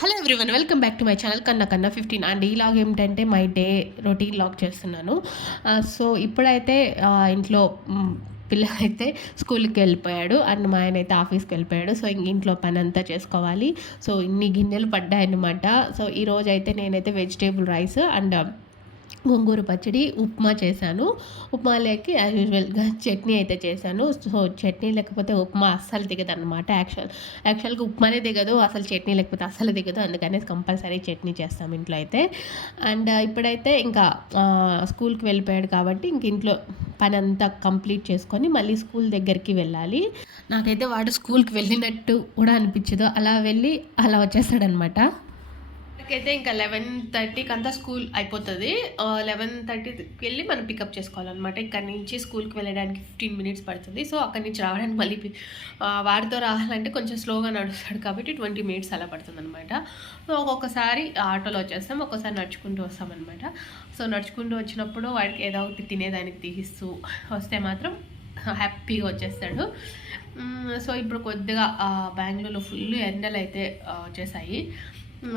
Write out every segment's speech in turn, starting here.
Hello everyone welcome back to my channel కన్నా కన్నా fifteen. And ఈ లాగ్ ఏమిటంటే మై డే రొటీన్ లాగ్ చేస్తున్నాను. సో ఇప్పుడైతే ఇంట్లో పిల్లలైతే స్కూల్కి వెళ్ళిపోయాడు. అండ్ మా ఆయన అయితే ఆఫీస్కి వెళ్ళిపోయాడు. సో ఇంక ఇంట్లో పని అంతా చేసుకోవాలి. సో ఇన్ని గిన్నెలు పడ్డాయన్నమాట. సో ఈరోజు అయితే నేనైతే వెజిటేబుల్ రైస్ అండ్ గోంగూర పచ్చడి ఉప్మా చేశాను. ఉప్మాలోకి యాజ్ యూజువల్గా చట్నీ అయితే చేశాను. సో చట్నీ లేకపోతే ఉప్మా అస్సలు దిగదు అనమాట యాక్చువల్. యాక్చువల్గా ఉప్మానే దిగదు అసలు చట్నీ లేకపోతే అస్సలు దిగదు. అందుకనే కంపల్సరీ చట్నీ చేస్తాం ఇంట్లో అయితే. అండ్ ఇప్పుడైతే ఇంకా స్కూల్కి వెళ్ళిపోయాడు కాబట్టి ఇంక ఇంట్లో పని అంతా కంప్లీట్ చేసుకొని మళ్ళీ స్కూల్ దగ్గరికి వెళ్ళాలి. నాకైతే వాడు స్కూల్కి వెళ్ళినట్టు కూడా అనిపించదు. అలా వెళ్ళి అలా వచ్చేస్తాడనమాట అయితే ఇంకా లెవెన్ థర్టీకి అంతా స్కూల్ అయిపోతుంది. లెవెన్ థర్టీకి వెళ్ళి మనం పికప్ చేసుకోవాలన్నమాట. ఇక్కడ నుంచి స్కూల్కి వెళ్ళడానికి ఫిఫ్టీన్ మినిట్స్ పడుతుంది. సో అక్కడి నుంచి రావడానికి మళ్ళీ వాడితో రావాలంటే కొంచెం స్లోగా నడుస్తాడు కాబట్టి ట్వంటీ మినిట్స్ అలా పడుతుంది అనమాట సో ఒక్కొక్కసారి ఆటోలో వచ్చేస్తాం ఒక్కొక్కసారి నడుచుకుంటూ వస్తామన్నమాట. సో నడుచుకుంటూ వచ్చినప్పుడు వాడికి ఏదో ఒకటి తినేదానికి తీసిస్తూ వస్తే మాత్రం హ్యాపీగా వచ్చేస్తాడు. సో ఇప్పుడు కొద్దిగా బెంగళూరులో ఫుల్ ఎండలు అయితే వచ్చేసాయి.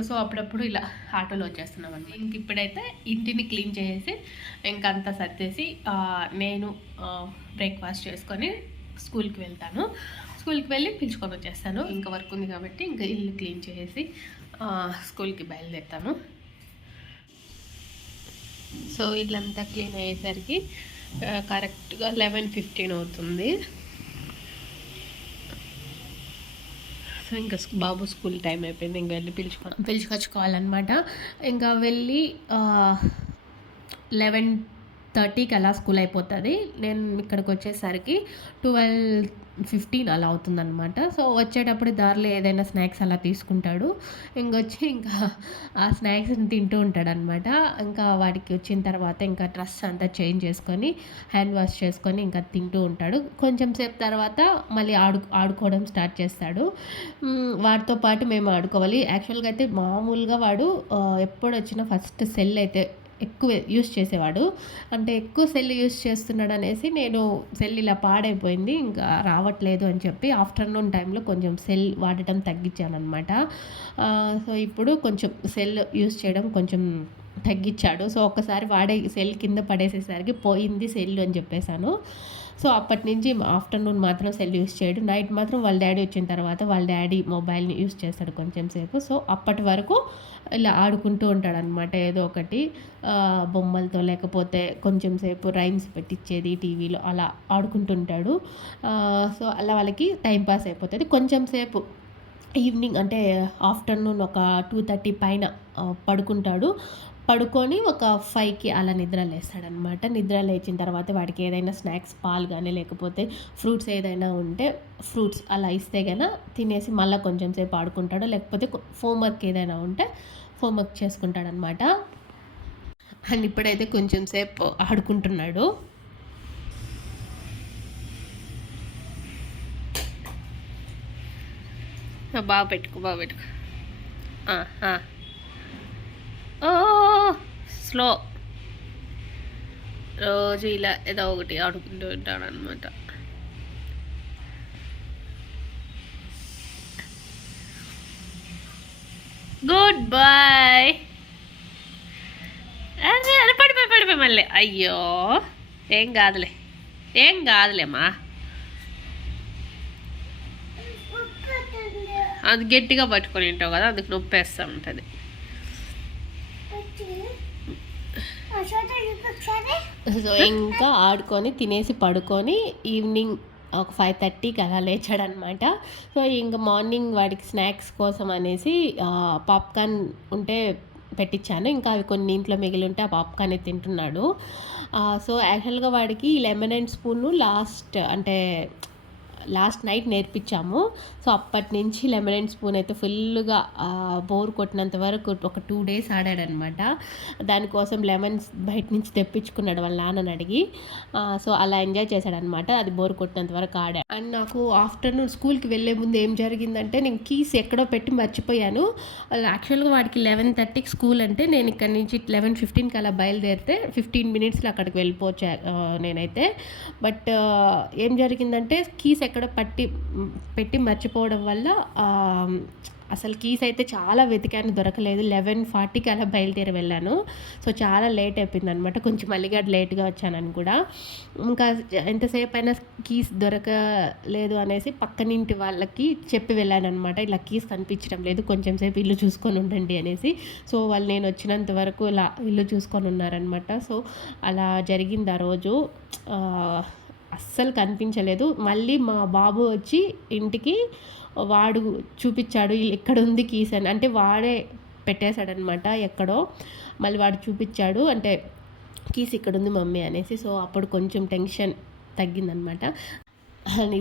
సో అప్పుడప్పుడు ఇలా ఆటోలో వచ్చేస్తున్నామండి ఇంక ఇప్పుడైతే ఇంటిని క్లీన్ చేసేసి ఇంకంతా సర్దేసి నేను బ్రేక్ఫాస్ట్ చేసుకొని స్కూల్కి వెళ్తాను. స్కూల్కి వెళ్ళి పిలుచుకొని వచ్చేస్తాను. ఇంకా వర్క్ ఉంది కాబట్టి ఇంకా ఇల్లు క్లీన్ చేసేసి స్కూల్కి బయలుదేరుతాను. సో ఇల్లంతా క్లీన్ అయ్యేసరికి కరెక్ట్గా లెవెన్ ఫిఫ్టీన్ అవుతుంది సో ఇంకా బాబు స్కూల్ టైం అయిపోయింది ఇంకా వెళ్ళి పిలుచుకో పిలుచుకొచ్చుకోవాలన్నమాట. ఇంకా వెళ్ళి లెవెన్ థర్టీకి అలా స్కూల్ అయిపోతుంది. నేను ఇక్కడికి వచ్చేసరికి ట్వెల్వ్ ఫిఫ్టీన్ అలా అవుతుందన్నమాట. సో వచ్చేటప్పుడు దారిలో ఏదైనా స్నాక్స్ అలా తీసుకుంటాడు. ఇంకొచ్చి ఇంకా ఆ స్నాక్స్ని తింటూ ఉంటాడు అనమాట ఇంకా వాడికి వచ్చిన తర్వాత ఇంకా డ్రెస్ అంతా చేంజ్ చేసుకొని హ్యాండ్ వాష్ చేసుకొని ఇంకా తింటూ ఉంటాడు. కొంచెం సేపు తర్వాత మళ్ళీ ఆడు ఆడుకోవడం స్టార్ట్ చేస్తాడు. వాడితో పాటు మేము ఆడుకోవాలి. యాక్చువల్గా అయితే మామూలుగా వాడు ఎప్పుడు వచ్చినా ఫస్ట్ సెల్ అయితే ఎక్కువ యూస్ చేసేవాడు. అంటే ఎక్కువ సెల్ యూస్ చేస్తున్నాడు అనేసి నేను సెల్ ఇలా పాడైపోయింది ఇంకా రావట్లేదు అని చెప్పి ఆఫ్టర్నూన్ టైంలో కొంచెం సెల్ వాడటం తగ్గించాను అనమాట సో ఇప్పుడు కొంచెం సెల్ యూస్ చేయడం కొంచెం తగ్గించాడు. సో ఒకసారి వాడే సెల్ కింద పడేసేసరికి పోయింది సెల్ అని చెప్పేశాను. సో అప్పటి నుంచి ఆఫ్టర్నూన్ మాత్రం సెల్ యూస్ చేయడు. నైట్ మాత్రం వాళ్ళ డాడీ వచ్చిన తర్వాత వాళ్ళ డాడీ మొబైల్ని యూస్ చేస్తాడు కొంచెం సేపు. సో అప్పటి వరకు ఇలా ఆడుకుంటూ ఉంటాడు అనమాట ఏదో ఒకటి. బొమ్మలతో లేకపోతే కొంచెం సేపు రైమ్స్ పెట్టించేది టీవీలో అలా ఆడుకుంటుంటాడు సో అలా వాళ్ళకి టైం పాస్ అయిపోతుంది. కొంచెం సేపు ఈవినింగ్ అంటే ఆఫ్టర్నూన్ ఒక టూ థర్టీ పైన పడుకుంటాడు. పడుకొని ఒక ఫైవ్కి అలా నిద్ర లేస్తాడనమాట నిద్ర లేచిన తర్వాత వాడికి ఏదైనా స్నాక్స్ పాలు కానీ లేకపోతే ఫ్రూట్స్ ఏదైనా ఉంటే ఫ్రూట్స్ అలా ఇస్తే కనుక తినేసి మళ్ళీ కొంచెం సేపు ఆడుకుంటాడు లేకపోతే హోంవర్క్ ఏదైనా ఉంటే హోంవర్క్ చేసుకుంటాడనమాట అండ్ ఇప్పుడైతే కొంచెం సేపు ఆడుకుంటున్నాడు. బాగా పెట్టుకో బాగా పెట్టుకో. స్లో రోజు ఇలా ఏదో ఒకటి ఆడుకుంటూ ఉంటాడు అనమాట గుడ్ బాయ్ పడిపోయి పడిపోయి మళ్ళీ. అయ్యో ఏం కాదులే ఏం కాదులేమ్మా అది గట్టిగా పట్టుకొని ఉంటావు కదా అందుకు నొప్పేస్తా ఉంటుంది. సో ఇంకా ఆడుకొని తినేసి పడుకొని ఈవినింగ్ ఒక ఫైవ్ థర్టీకి అలా లేచాడనమాట. సో ఇంకా మార్నింగ్ వాడికి స్నాక్స్ కోసం అనేసి పాప్కార్న్ ఉంటే పెట్టించాను ఇంకా అవి కొన్ని ఇంట్లో మిగిలి ఉంటే ఆ పాప్కార్న్ తింటున్నాడు. సో యాక్చువల్గా వాడికి లెమన్ అండ్ స్పూన్ లాస్ట్ అంటే లాస్ట్ నైట్ నేర్పించాము. సో అప్పటి నుంచి లెమన్ అండ్ స్పూన్ అయితే ఫుల్గా బోర్ కొట్టినంత వరకు ఒక టూ డేస్ ఆడాడనమాట. దానికోసం లెమన్స్ బయట నుంచి తెప్పించుకున్నాడు వాళ్ళ నాన్నని అడిగి. సో అలా ఎంజాయ్ చేశాడనమాట. అది బోర్ కొట్టినంత వరకు ఆడాడు అండ్ నాకు ఆఫ్టర్నూన్ స్కూల్కి వెళ్ళే ముందు ఏం జరిగిందంటే నేను కీస్ ఎక్కడో పెట్టి మర్చిపోయాను. యాక్చువల్గా వాడికి లెవెన్ థర్టీకి స్కూల్ అంటే నేను ఇక్కడ నుంచి లెవెన్ ఫిఫ్టీన్కి అలా బయలుదేరితే ఫిఫ్టీన్ మినిట్స్లో అక్కడికి వెళ్ళిపోవచ్చా నేనైతే. బట్ ఏం జరిగిందంటే కీస్ ఎక్కడ పట్టి పెట్టి మర్చిపోవడం వల్ల అసలు కీస్ అయితే చాలా వెతికాను దొరకలేదు. లెవెన్ ఫార్టీకి అలా బయలుదేరి వెళ్ళాను. సో చాలా లేట్ అయిపోయింది అనమాట కొంచెం మళ్ళీగా లేట్గా వచ్చానని కూడా. ఇంకా ఎంతసేపు అయినా కీస్ దొరకలేదు అనేసి పక్కనింటి వాళ్ళకి చెప్పి వెళ్ళాను అనమాట ఇలా కీస్ కనిపించడం లేదు. కొంచెం సేపు ఇల్లు చూసుకొని ఉండండి అనేసి. సో వాళ్ళు నేను వచ్చినంత వరకు ఇలా ఇల్లు చూసుకొని ఉన్నారనమాట. సో అలా జరిగింది ఆ రోజు. అస్సలు కనిపించలేదు. మళ్ళీ మా బాబు వచ్చి ఇంటికి వాడు చూపించాడు ఎక్కడ ఉంది కీస్ అని. అంటే వాడే పెట్టేశాడనమాట ఎక్కడో. మళ్ళీ వాడు చూపించాడు అంటే కీస్ ఇక్కడ ఉంది మమ్మీ అనేసి. సో అప్పుడు కొంచెం టెన్షన్ తగ్గిందనమాట.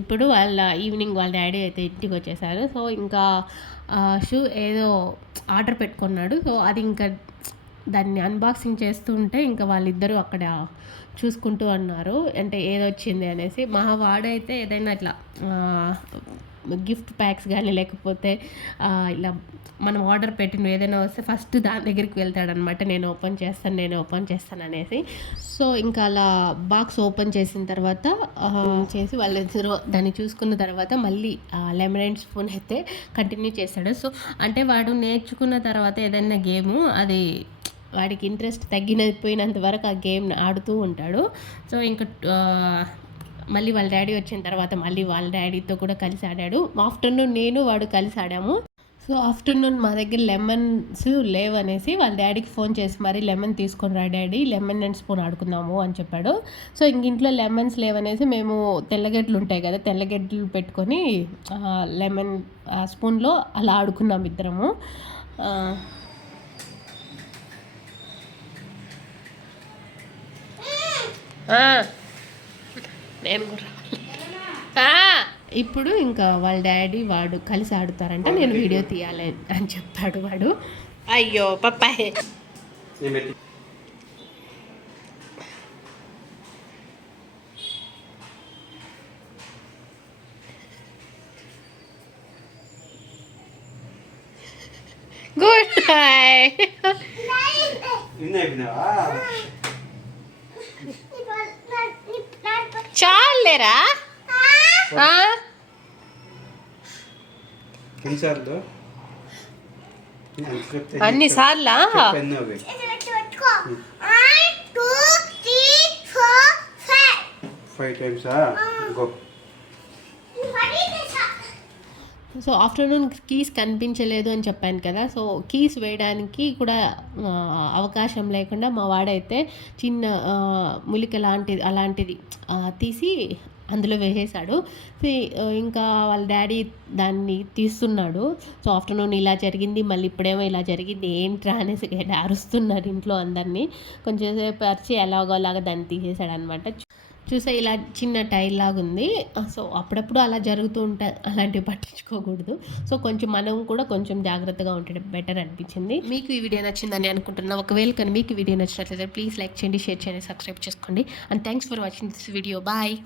ఇప్పుడు వాళ్ళ ఈవినింగ్ వాళ్ళ డాడీ అయితే ఇంటికి వచ్చేసారు. సో ఇంకా షూ ఏదో ఆర్డర్ పెట్టుకున్నాడు. సో అది ఇంకా దాన్ని అన్బాక్సింగ్ చేస్తూ ఉంటే ఇంకా వాళ్ళిద్దరూ అక్కడ చూసుకుంటూ అన్నారు. అంటే ఏదొచ్చింది అనేసి మా వాడైతే ఏదైనా ఇట్లా గిఫ్ట్ ప్యాక్స్ కానీ లేకపోతే ఇలా మనం ఆర్డర్ పెట్టిన ఏదైనా వస్తే ఫస్ట్ దాని దగ్గరికి వెళ్తాడనమాట. నేను ఓపెన్ చేస్తాను నేను ఓపెన్ చేస్తాను అనేసి. సో ఇంకా అలా బాక్స్ ఓపెన్ చేసిన తర్వాత చేసి వాళ్ళిద్దరూ దాన్ని చూసుకున్న తర్వాత మళ్ళీ లెమనైన్ స్పూన్ అయితే కంటిన్యూ చేశాడు సో అంటే వాడు నేర్చుకున్న తర్వాత ఏదైనా గేము అది వాడికి ఇంట్రెస్ట్ తగ్గిపోయినంత వరకు ఆ గేమ్ ఆడుతూ ఉంటాడు. సో ఇంకా మళ్ళీ వాళ్ళ డాడీ వచ్చిన తర్వాత మళ్ళీ వాళ్ళ డాడీతో కూడా కలిసి ఆడాడు. ఆఫ్టర్నూన్ నేను వాడు కలిసి ఆడాము. సో ఆఫ్టర్నూన్ మా దగ్గర లెమన్స్ లేవనేసి వాళ్ళ డాడీకి ఫోన్ చేసి మరి లెమన్ తీసుకొని రా డాడీ లెమన్ అండ్ స్పూన్ ఆడుకుందాము అని చెప్పాడు. సో ఇంక ఇంట్లో లెమన్స్ లేవనేసి మేము తెల్లగడ్డలు ఉంటాయి కదా తెల్లగడ్డలు పెట్టుకొని లెమన్ స్పూన్లో అలా ఆడుకున్నాం ఇద్దరము. ఆ, నేను కూడా ఆ, ఇప్పుడు ఇంకా వాళ్ళ డాడీ వాడు కలిసి ఆడుతారంట నేను వీడియో తీయాలి అని చెప్పాడు వాడు. అయ్యో పప్పాయ్. పెట్టి గుడ్ బై నిన్న అయిపోయినావా చాలేరా? అన్ని సార్లా? ఫైవ్ టైమ్సా గో సో ఆఫ్టర్నూన్ కీస్ కనిపించలేదు అని చెప్పాను కదా సో కీస్ వేయడానికి కూడా అవకాశం లేకుండా మా వాడైతే చిన్న ములిక లాంటిది అలాంటిది తీసి అందులో వేసేసాడు. సో, ఇంకా వాళ్ళ డాడీ దాన్ని తీస్తున్నాడు. సో ఆఫ్టర్నూన్ ఇలా జరిగింది మళ్ళీ ఇప్పుడేమో ఇలా జరిగింది ఏంట్రా అనేసి అరుస్తున్నారు ఇంట్లో అందరినీ. కొంచెం సేపు అరిచి ఎలాగోలాగా దాన్ని తీసేసాడు అనమాట చూసే ఇలా చిన్న టైర్ లాగా ఉంది సో అప్పుడప్పుడు అలా జరుగుతూ ఉంటాయి అలాంటివి పట్టించుకోకూడదు. సో కొంచెం మనం కూడా కొంచెం జాగ్రత్తగా ఉండడం బెటర్ అనిపించింది. మీకు ఈ వీడియో నచ్చిందని అనుకుంటున్నా. ఒకవేళ కానీ మీకు ఈ వీడియో నచ్చినట్లయితే ప్లీజ్ లైక్ చేయండి షేర్ చేయండి సబ్స్క్రైబ్ చేసుకోండి. And thanks for watching this video. Bye.